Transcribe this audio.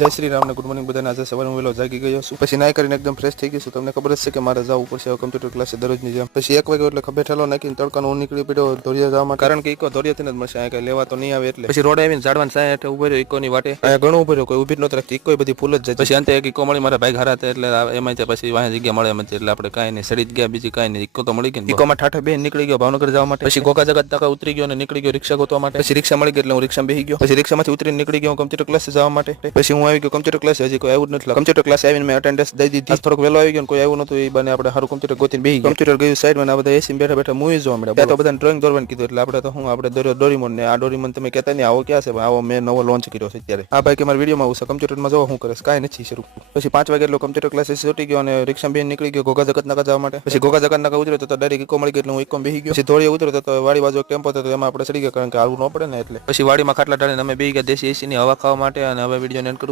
જય શ્રી રામ ને good morning બધાને. આજે સવારે હું વહેલો જાગી ગયો છું, પછી નાઈ કરીને એકદમ ફ્રેશ થઈ ગઈ છું. તમને ખબર જ છે કે મારે જવું પડશે કમ્પ્યુટર ક્લાસે દરરોજની જેમ. પછી 1 વાગ્યો એટલે ખભે ઠેલો નાખીને તડકાનો હું નીકળી પડ્યો ધોરિયા જવા માટે, કારણ કે ઇકો ધોરિયાથી જ મળશે, આ કઈ લેવા તો નહીં આવે એટલે. પછી રોડ આવીને ઝાડવાન સાય હેઠે ઉભો રહ્યો ઇકોની વાટે. અહીંયા ઘણું ઉભો રહ્યો, કોઈ ઉભી જ નહોતી રાખતી, ઇકો બધી ફૂલ જ જાય. પછી અંતે એક ઇકો મળી, મારા ભાઈ ઘરા હતા એટલે એમાં પછી વાહે જગ્યા મળે એમ એટલે આપણે કાંઈ નહીં સડી જ ગયા, બીજી કાંઈ નહીં, ઇકો તો મળી ગઈ. ઇકોમાં ઠાઠે બે નીકળી ગયો ભાવનગર જવા માટે. પછી ગોગા જગત તકા ઉતરી ગયો અને નીકળી ગયો રિક્ષા ગોતવા માટે. પછી રિક્ષા મળી ગઈ એટલે હું રિક્ષામાં બેસી ગયો. પછી રિક્ષામાંથી ઉતરીને નીકળી ગયો કમ્પ્યુટર ક્લાસે જવા માટે. પછી હું આવી ગયો કમ્પ્યુટર ક્લાસે, હજી કોઈ આવ્યું જ નથી. કમ્પ્યુટર ક્લાસે આવીને મેં અટેન્ડન્સ દઈ દીધી. થોડોક વહેલો આવી ગયો, કોઈ આવ્યું નતું, એ બને આપણે સારું કમ્પ્યુટર ગોતીને બેસી ગયા. કમ્પ્યુટર ગયું સાઈડમાં, આ બધા એસી બેઠા બેઠા મૂવી જોવા મળ્યા. ત્યાં તો બધાને ડ્રોઈંગ દોરવાનું કીધું એટલે આપણે તો હું આપણે ડોરીમોન ને આ ડોરીમોન તમે કહેતા નહીં, આવો ક્યાં છે? આવો મેં નવો લોન્ચ કર્યો છે અત્યારે. આ ભાઈ કે મારા વિડીયોમાં આવશે, કમ્પ્યુટરમાં જોવા શું કરે છે, કાંઈ નથી શરૂ. પછી 5 વાગે એટલો કમ્પ્યુટર ક્લાસીસ છૂટી ગયો અને રિક્ષા બેન નીકળી ગયો ગોગા જગત નાકા જવા માટે. પછી ગોગા જગત નાકા ઉતર્યો તો ડાયરેક્ટ ઇકો મળી ગઈ એટલે હું ઇકો બેસી ગયો. પછી ધોળીએ ઉતર્યો તો વાડી બાજુ ટેમ્પો હતો, એમાં આપણે ચડી ગયા કારણ કે હાલવું ન પડે ને એટલે. પછી વાડીમાં ખાટલા ડાળીને અમે બેસી ગયા દેશી એસી ની હવા ખાવા માટે. અને હવે વિડીયો એન્ડ કરું.